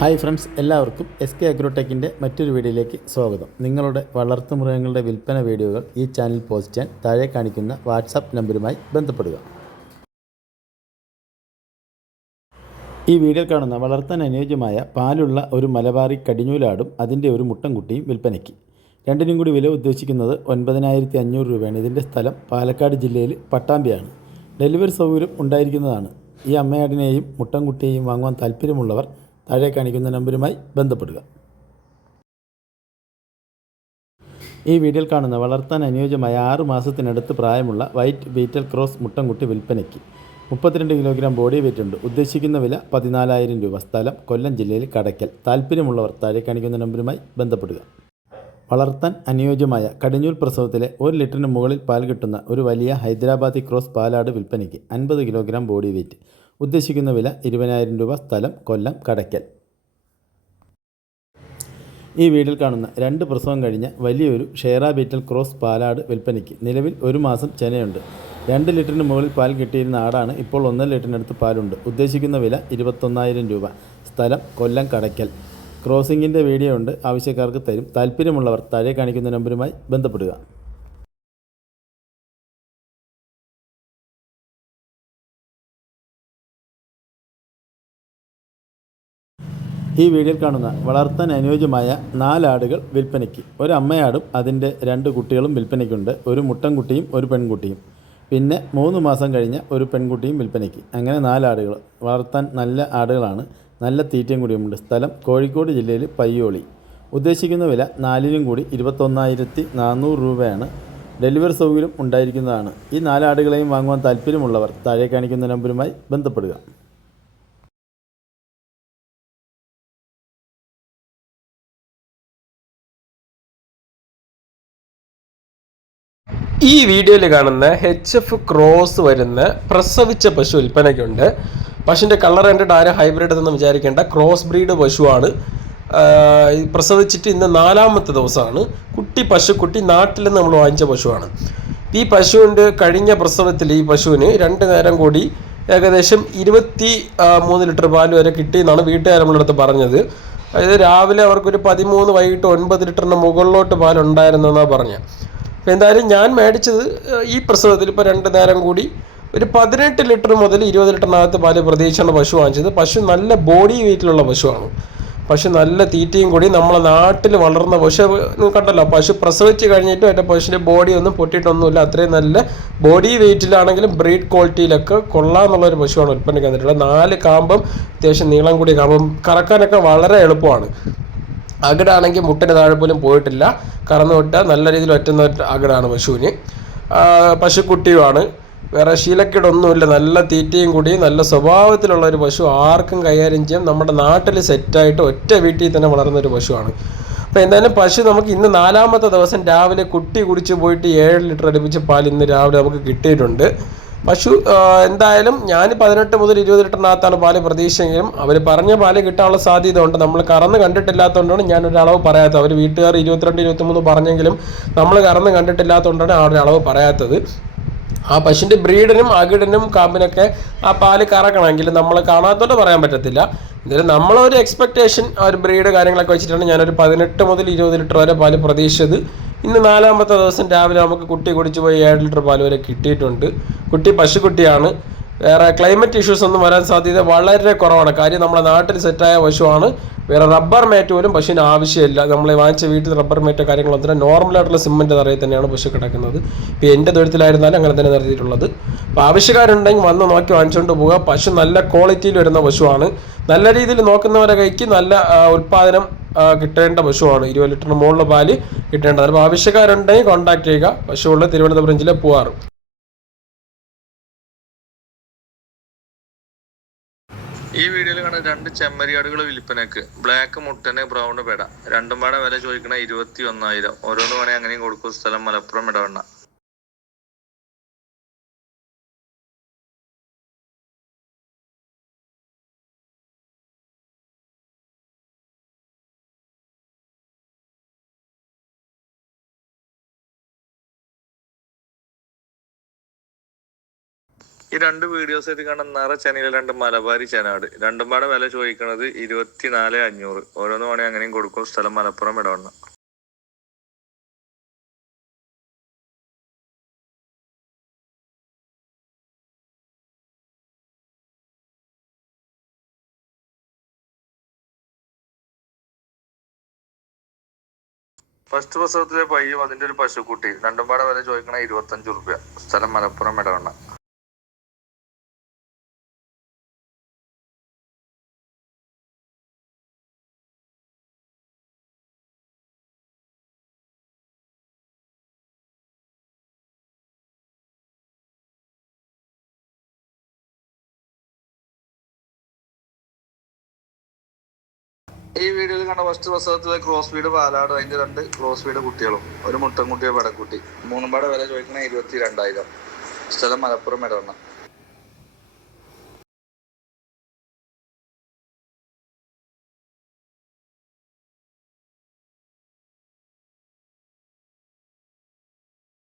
Hi friends, എല്ലാവർക്കും SK അഗ്രോടെക്കിൻ്റെ മറ്റൊരു വീഡിയോയിലേക്ക് സ്വാഗതം. നിങ്ങളുടെ വളർത്തുമൃഗങ്ങളുടെ വിൽപ്പന വീഡിയോകൾ ഈ ചാനൽ പോസ്റ്റ് ചെയ്യാൻ താഴെ കാണിക്കുന്ന വാട്സാപ്പ് നമ്പറുമായി ബന്ധപ്പെടുക. ഈ വീഡിയോയിൽ കാണുന്ന വളർത്താൻ അനുയോജ്യമായ പാലുള്ള ഒരു മലബാറി കടിഞ്ഞൂലാടും അതിൻ്റെ ഒരു മുട്ടൻകുട്ടിയും വിൽപ്പനയ്ക്ക്. രണ്ടിനും കൂടി വില ഉദ്ദേശിക്കുന്നത് 9,500 രൂപയാണ്. ഇതിൻ്റെ സ്ഥലം പാലക്കാട് ജില്ലയിൽ പട്ടാമ്പിയാണ്. ഡെലിവറി സൗകര്യം ഉണ്ടായിരിക്കുന്നതാണ്. ഈ അമ്മയാടിനെയും മുട്ടൻകുട്ടിയെയും വാങ്ങുവാൻ താല്പര്യമുള്ളവർ താഴെ കാണിക്കുന്ന നമ്പറുമായി ബന്ധപ്പെടുക. ഈ വീഡിയോയിൽ കാണുന്ന വളർത്താൻ അനുയോജ്യമായ 6 മാസത്തിനടുത്ത് പ്രായമുള്ള വൈറ്റ് ബീറ്റൽ ക്രോസ് മുട്ടൻകുട്ടി വിൽപ്പനയ്ക്ക്. 32 കിലോഗ്രാം ബോഡി വെയിറ്റ് ഉണ്ട്. ഉദ്ദേശിക്കുന്ന വില 14,000 രൂപ. സ്ഥലം കൊല്ലം ജില്ലയിൽ കടയ്ക്കൽ. താല്പര്യമുള്ളവർ താഴെ കാണിക്കുന്ന നമ്പറുമായി ബന്ധപ്പെടുക. വളർത്താൻ അനുയോജ്യമായ കടിഞ്ഞൂൽ പ്രസവത്തിലെ 1 ലിറ്ററിന് മുകളിൽ പാൽ കിട്ടുന്ന ഒരു വലിയ ഹൈദരാബാദി ക്രോസ് പാലാട് വിൽപ്പനയ്ക്ക്. 50 കിലോഗ്രാം ബോഡി വെയിറ്റ്. ഉദ്ദേശിക്കുന്ന വില 20,000 രൂപ. സ്ഥലം കൊല്ലം കടയ്ക്കൽ. ഈ വീഡിയോയിൽ കാണുന്ന 2 പ്രസവം കഴിഞ്ഞ വലിയൊരു ഷേറ ബീറ്റൽ ക്രോസ് പാലാട് വിൽപ്പനയ്ക്ക്. നിലവിൽ 1 മാസം ചെനയുണ്ട്. 2 ലിറ്ററിന് മുകളിൽ പാൽ കിട്ടിയിരുന്ന ആടാണ്. ഇപ്പോൾ 1 ലിറ്ററിനടുത്ത് പാലുണ്ട്. ഉദ്ദേശിക്കുന്ന വില 21,000 രൂപ. സ്ഥലം കൊല്ലം കടയ്ക്കൽ. ക്രോസിങ്ങിൻ്റെ വീഡിയോ ഉണ്ട്, ആവശ്യക്കാർക്ക് തരും. താല്പര്യമുള്ളവർ താഴെ കാണിക്കുന്ന നമ്പറുമായി ബന്ധപ്പെടുക. ഈ വീഡിയോയിൽ കാണുന്ന വളർത്താൻ അനുയോജ്യമായ 4 ആടുകൾ വിൽപ്പനയ്ക്ക്. ഒരു അമ്മയാടും അതിൻ്റെ 2 കുട്ടികളും വിൽപ്പനയ്ക്കുണ്ട്. ഒരു മുട്ടൻകുട്ടിയും ഒരു പെൺകുട്ടിയും. പിന്നെ 3 മാസം കഴിഞ്ഞ ഒരു പെൺകുട്ടിയും വിൽപ്പനയ്ക്ക്. അങ്ങനെ 4 ആടുകൾ. വളർത്താൻ നല്ല ആടുകളാണ്. നല്ല തീറ്റയും കൂടിയുമുണ്ട്. സ്ഥലം കോഴിക്കോട് ജില്ലയിൽ പയ്യോളി. ഉദ്ദേശിക്കുന്ന വില 4നും കൂടി 21,400 രൂപയാണ്. ഡെലിവറി സൗകര്യം ഉണ്ടായിരിക്കുന്നതാണ്. ഈ 4 ആടുകളെയും വാങ്ങുവാൻ താല്പര്യമുള്ളവർ താഴെ കാണിക്കുന്ന നമ്പറുമായി ബന്ധപ്പെടുക. ഈ വീഡിയോയിൽ കാണുന്ന HF ക്രോസ് വരുന്ന പ്രസവിച്ച പശു വിൽപ്പനയ്ക്കുണ്ട്. പശുവിൻ്റെ കളർ കണ്ടിട്ട് ആരും ഹൈബ്രിഡ് എന്ന് വിചാരിക്കേണ്ട, ക്രോസ് ബ്രീഡ് പശുവാണ്. പ്രസവിച്ചിട്ട് ഇന്ന് 4ാമത്തെ ദിവസമാണ്. പശുക്കുട്ടി നാട്ടിൽ നിന്ന് നമ്മൾ വാങ്ങിച്ച പശുവാണ്. ഈ പശുവിൻ്റെ കഴിഞ്ഞ പ്രസവത്തിൽ ഈ പശുവിന് 2 നേരം കൂടി ഏകദേശം 23 ലിറ്റർ പാൽ വരെ കിട്ടിയെന്നാണ് വീട്ടുകാർ നമ്മളടുത്ത് പറഞ്ഞത്. അതായത് രാവിലെ അവർക്കൊരു 13, വൈകിട്ട് 9 ലിറ്ററിന് മുകളിലോട്ട് പാലുണ്ടായിരുന്നെന്നാണ് പറഞ്ഞത്. അപ്പോൾ എന്തായാലും ഞാൻ മേടിച്ചത് ഈ പ്രസവത്തിൽ ഇപ്പോൾ 2 നേരം കൂടി ഒരു 18 ലിറ്റർ മുതൽ 20 ലിറ്ററിനകത്ത് പാല് പ്രതീക്ഷിച്ചാണ് പശു വാങ്ങിച്ചത്. പശു നല്ല ബോഡി വെയിറ്റിലുള്ള പശുവാണ്. പശു നല്ല തീറ്റയും കൂടി നമ്മളെ നാട്ടിൽ വളർന്ന പശു കണ്ടല്ലോ. പശു പ്രസവിച്ച് കഴിഞ്ഞിട്ടും എൻ്റെ പശുവിൻ്റെ ബോഡി ഒന്നും പൊട്ടിയിട്ടൊന്നുമില്ല. അത്രയും നല്ല ബോഡി വെയിറ്റിലാണെങ്കിലും ബ്രീഡ് ക്വാളിറ്റിയിലൊക്കെ കൊള്ളാമെന്നുള്ളൊരു പശുവാണ് വിൽപ്പനയ്ക്ക് വന്നിട്ടുള്ളത്. 4 കാമ്പും അത്യാവശ്യം നീളം കൂടിയ കാമ്പും. കറക്കാനൊക്കെ വളരെ എളുപ്പമാണ്. അകിടാണെങ്കിൽ മുട്ടിന് താഴെ പോലും പോയിട്ടില്ല. കറന്നു വിട്ടാൽ നല്ല രീതിയിൽ ഒറ്റുന്ന അകിടാണ് പശുവിന്. പശുക്കുട്ടിയുമാണ്. വേറെ ശീലക്കേടൊന്നുമില്ല. നല്ല തീറ്റയും കൂടി നല്ല സ്വഭാവത്തിലുള്ള ഒരു പശു. ആർക്കും കൈകാര്യം ചെയ്യാം. നമ്മുടെ നാട്ടിൽ സെറ്റായിട്ട് ഒറ്റ വീട്ടിൽ തന്നെ വളർന്നൊരു പശുവാണ്. അപ്പോൾ എന്തായാലും പശു നമുക്ക് ഇന്ന് 4ാമത്തെ ദിവസം രാവിലെ കുട്ടി കുടിച്ച് പോയിട്ട് 7 ലിറ്റർ അടുപ്പിച്ച് പാൽ ഇന്ന് രാവിലെ നമുക്ക് കിട്ടിയിട്ടുണ്ട്. പശു എന്തായാലും ഞാൻ 18 മുതൽ 20 ലിറ്ററിനകത്താണ് പാല് പ്രതീക്ഷിച്ചെങ്കിലും അവർ പറഞ്ഞ പാല് കിട്ടാനുള്ള സാധ്യത ഉണ്ട്. നമ്മൾ കറന്ന് കണ്ടിട്ടില്ലാത്തതുകൊണ്ടാണ് ഞാനൊരളവ് പറയാത്തത്. അവർ വീട്ടുകാർ 22, 23 പറഞ്ഞെങ്കിലും നമ്മൾ കറന്ന് കണ്ടിട്ടില്ലാത്തതുകൊണ്ടാണ് ആ ഒരു അളവ് പറയാത്തത്. ആ പശുവിൻ്റെ ബ്രീഡിനും അകിടിനും കാമ്പിനൊക്കെ ആ പാല് കറക്കണമെങ്കിൽ നമ്മൾ കാണാത്തോണ്ട് പറയാൻ പറ്റത്തില്ല. എന്തായാലും നമ്മളൊരു എക്സ്പെക്റ്റേഷൻ ആ ഒരു ബ്രീഡ് കാര്യങ്ങളൊക്കെ വെച്ചിട്ടാണ് ഞാനൊരു 18 മുതൽ 20 ലിറ്റർ വരെ പാല് പ്രതീക്ഷിച്ചത്. ഇന്ന് 4ാമത്തെ ദിവസം രാവിലെ നമുക്ക് കുട്ടി കുടിച്ച് പോയി 7 ലിറ്റർ പാൽ വരെ കിട്ടിയിട്ടുണ്ട്. കുട്ടി പശുക്കുട്ടിയാണ്. വേറെ ക്ലൈമറ്റ് ഇഷ്യൂസ് ഒന്നും വരാൻ സാധ്യത വളരെ കുറവാണ്. കാര്യം നമ്മുടെ നാട്ടിൽ സെറ്റായ പശുവാണ്. വേറെ റബ്ബർ മാറ്റ് പോലും പശുവിന് ആവശ്യമില്ല. നമ്മൾ വാങ്ങിച്ച വീട്ടിൽ റബ്ബർ മാറ്റോ കാര്യങ്ങളൊന്നും നോർമലായിട്ടുള്ള സിമെൻറ്റ് തറയിൽ തന്നെയാണ് പശു കിടക്കുന്നത്. ഇപ്പോൾ എൻ്റെ തൊഴുത്തിലായിരുന്നാലും അങ്ങനെ തന്നെ നടത്തിയിട്ടുള്ളത്. അപ്പോൾ ആവശ്യക്കാരുണ്ടെങ്കിൽ വന്ന് നോക്കി വാങ്ങിച്ചുകൊണ്ട് പോവുക. പശു നല്ല ക്വാളിറ്റിയിൽ വരുന്ന പശുവാണ്. നല്ല രീതിയിൽ നോക്കുന്നവരെ കൈക്ക് നല്ല ഉൽപ്പാദനം കിട്ടേണ്ട പശുവാണ്. 20 ലിറ്ററിന് മുകളിൽ പാല് കിട്ടേണ്ടത്. അപ്പോൾ ആവശ്യക്കാരുണ്ടെങ്കിൽ കോൺടാക്ട് ചെയ്യുക. പശുവുള്ള തിരുവനന്തപുരം ജില്ല പൂവാറ്. ഈ വീഡിയോയിൽ കാണുന്ന 2 ചെമ്മരിയാടുകൾ വിൽപ്പനക്ക്. ബ്ലാക്ക് മുട്ടന്, ബ്രൗണ് പെട. രണ്ടും പാടെ വില ചോദിക്കണ 21,000. ഓരോന്ന് വേണേ അങ്ങനെയും കൊടുക്കും. സ്ഥലം മലപ്പുറം ഇടവണ്ണ. ഈ രണ്ട് വീഡിയോസ് ആയിട്ട് കാണുന്ന നിറ ചെനയിലെ രണ്ട് മലബാരി ചെനാട്. രണ്ടും പാടെ വില ചോദിക്കുന്നത് 24,500. ഓരോന്ന് വേണേ അങ്ങനെയും കൊടുക്കും. സ്ഥലം മലപ്പുറം ഇടവണ്ണ. ഫസ്റ്റ് പ്രസവത്തിലെ പയ്യും അതിന്റെ ഒരു പശുക്കുട്ടി. രണ്ടും പാടെ വില ചോദിക്കണ 25 റുപ്യ. സ്ഥലം മലപ്പുറം ഇടവണ്ണ. ഈ വീഡിയോയിൽ കണ്ട ഫസ്റ്റ് പ്രസവത്തിലെ ക്രോസ് ഫീഡ് പാലാട്, അതിന്റെ രണ്ട് ക്രോസ് ഫീഡ് കുട്ടികളും, ഒരു മുട്ടൻകുട്ടിയോ പടക്കുട്ടി. മൂന്നും പാടെ വില ചോദിക്കണ 22,000. സ്ഥലം മലപ്പുറം ഇടവണ്ണ.